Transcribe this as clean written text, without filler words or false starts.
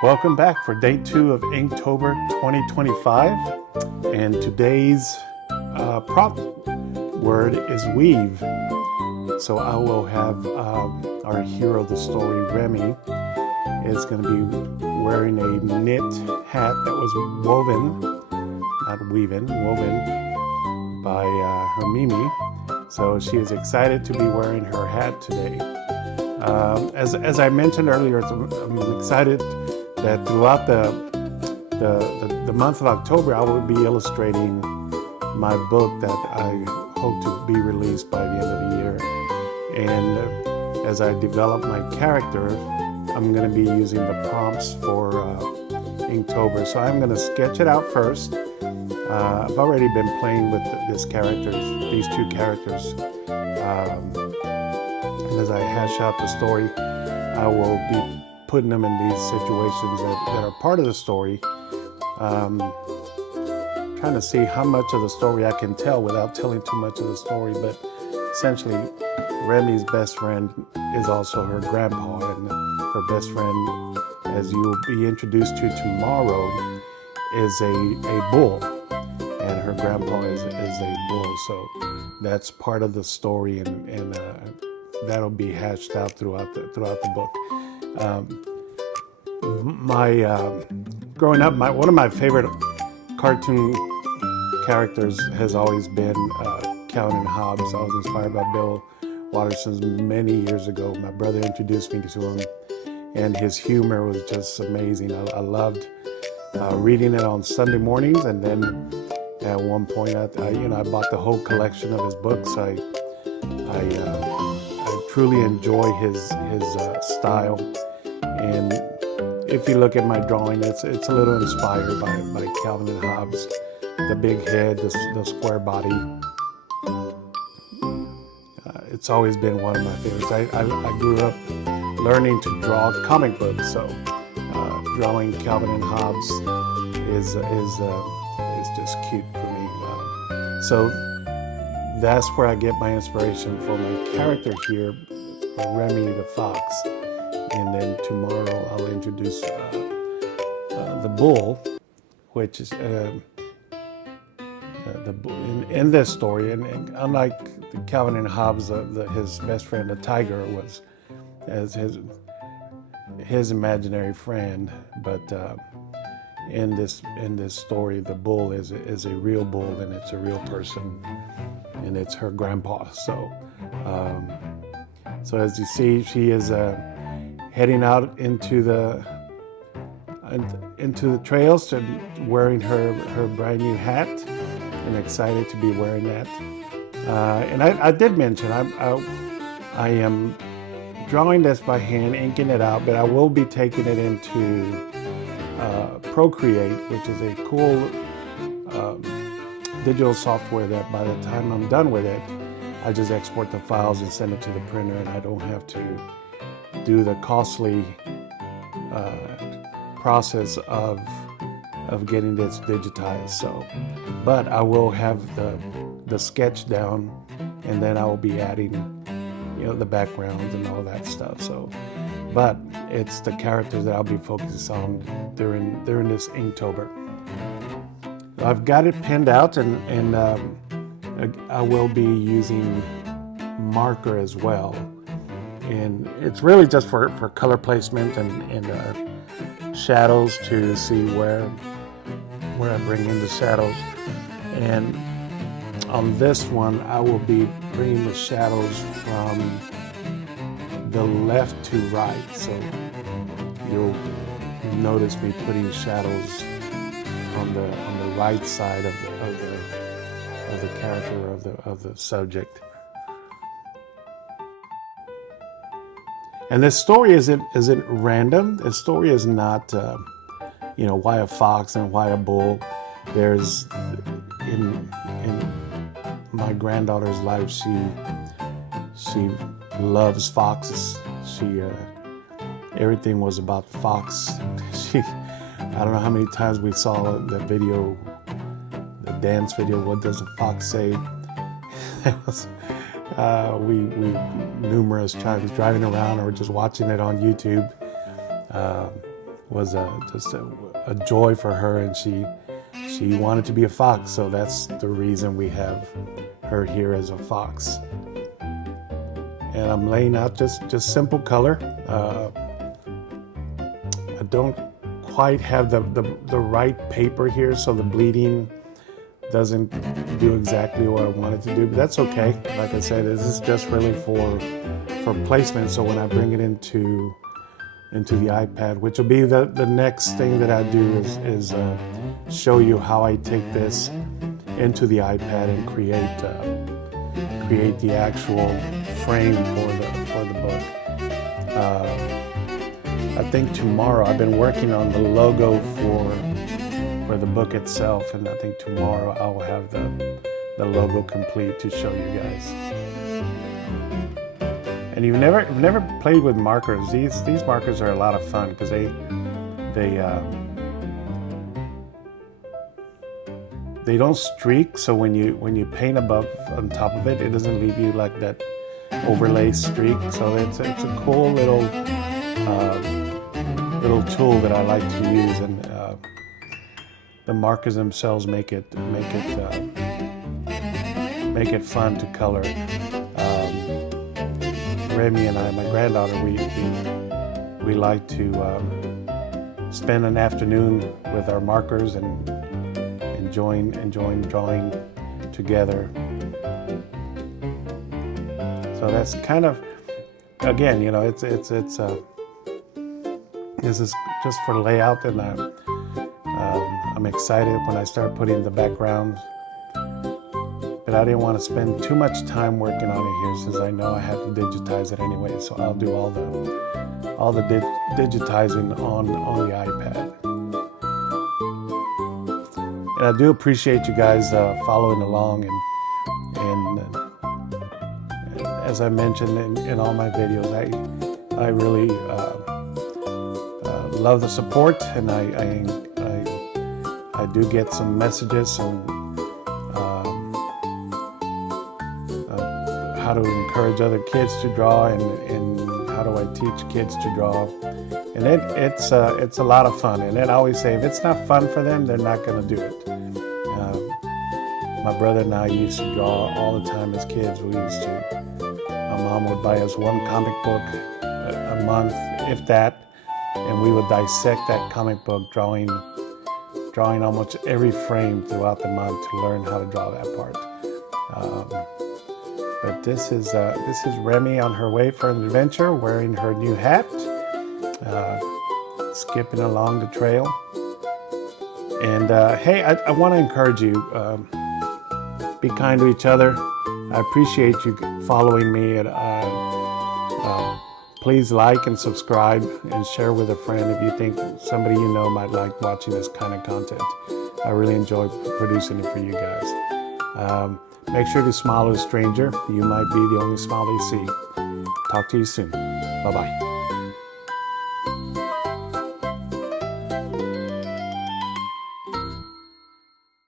Welcome back for day 2 of Inktober 2025, and today's prompt word is weave. So I will have our hero of the story, Remi, is going to be wearing a knit hat that was woven, not weaving, woven by her Mimi. So she is excited to be wearing her hat today. As I mentioned earlier, I'm excited that throughout the month of October, I will be illustrating my book that I hope to be released by the end of the year. And as I develop my character, I'm going to be using the prompts for Inktober. So I'm going to sketch it out first. I've already been playing with these two characters. And as I hash out the story, I will be putting them in these situations that are part of the story. Trying to see how much of the story I can tell without telling too much of the story, but essentially Remi's best friend is also her grandpa, and her best friend, as you will be introduced to tomorrow, is a bull, and her grandpa is a bull. So that's part of the story, and that'll be hashed out throughout the book. Growing up, one of my favorite cartoon characters has always been Calvin and Hobbes. I was inspired by Bill Watterson's many years ago. My brother introduced me to him, and his humor was just amazing. I loved reading it on Sunday mornings, and then at one point, I bought the whole collection of his books. I truly enjoy his style, and if you look at my drawing, it's a little inspired by Calvin and Hobbes. The big head, the square body. It's always been one of my favorites. I grew up learning to draw comic books, so drawing Calvin and Hobbes is just cute for me. So that's where I get my inspiration for my character here, Remi the Fox. And then tomorrow I'll introduce the bull, which is in this story. And unlike Calvin and Hobbes, his best friend, the tiger, was as his imaginary friend. But in this story, the bull is a real bull, and it's a real person, and it's her grandpa. So as you see, she is heading out into the trails, wearing her brand new hat, and excited to be wearing that. And I did mention I am drawing this by hand, inking it out, but I will be taking it into Procreate, which is a cool digital software that by the time I'm done with it, I just export the files and send it to the printer, and I don't have to do the costly process of getting this digitized. So, but I will have the sketch down, and then I will be adding, the backgrounds and all that stuff. So, but it's the characters that I'll be focusing on during this Inktober. I've got it pinned out, and I will be using marker as well. And it's really just for color placement and shadows, to see where I bring in the shadows. And on this one, I will be bringing the shadows from the left to right. So you'll notice me putting shadows on the right side of the character of the subject. And this story isn't random. The story is not, why a fox and why a bull. There's in my granddaughter's life, she loves foxes. Everything was about fox. I don't know how many times we saw the video, the dance video. What does a fox say? We numerous times driving around or just watching it on YouTube. just a joy for her, and she wanted to be a fox, so that's the reason we have her here as a fox. And I'm laying out just simple color. I don't quite have the right paper here, so the bleeding doesn't do exactly what I wanted to do, but that's okay. Like I said, this is just really for placement, so when I bring it into the iPad, which will be the next thing that I do, is show you how I take this into the iPad and create the actual frame for the book. I think tomorrow, I've been working on the logo for the book itself, and I think tomorrow I will have the logo complete to show you guys. And you've never played with markers. These markers are a lot of fun because they don't streak. So when you paint above on top of it, it doesn't leave you like that overlay streak. So it's a cool little tool that I like to use, and the markers themselves make it fun to color. Remi and I, my granddaughter, we like to spend an afternoon with our markers and enjoying drawing together. So that's kind of, again, you know, this is just for layout, and I'm excited when I start putting the background. But I didn't want to spend too much time working on it here, since I know I have to digitize it anyway. So I'll do all the digitizing on the iPad. And I do appreciate you guys following along, and as I mentioned in all my videos, I really love the support, and I do get some messages and how to encourage other kids to draw, and how do I teach kids to draw, and it's a lot of fun. And then I always say, if it's not fun for them, they're not going to do it. My brother and I used to draw all the time as kids. My mom would buy us one comic book a month, if that, and we would dissect that comic book, drawing almost every frame throughout the month to learn how to draw that part. But this is Remi on her way for an adventure, wearing her new hat, skipping along the trail. And hey, I want to encourage you, be kind to each other. I appreciate you following me, and please like and subscribe and share with a friend if you think somebody you know might like watching this kind of content. I really enjoy producing it for you guys. Make sure to smile at a stranger. You might be the only smile they see. Talk to you soon. Bye-bye.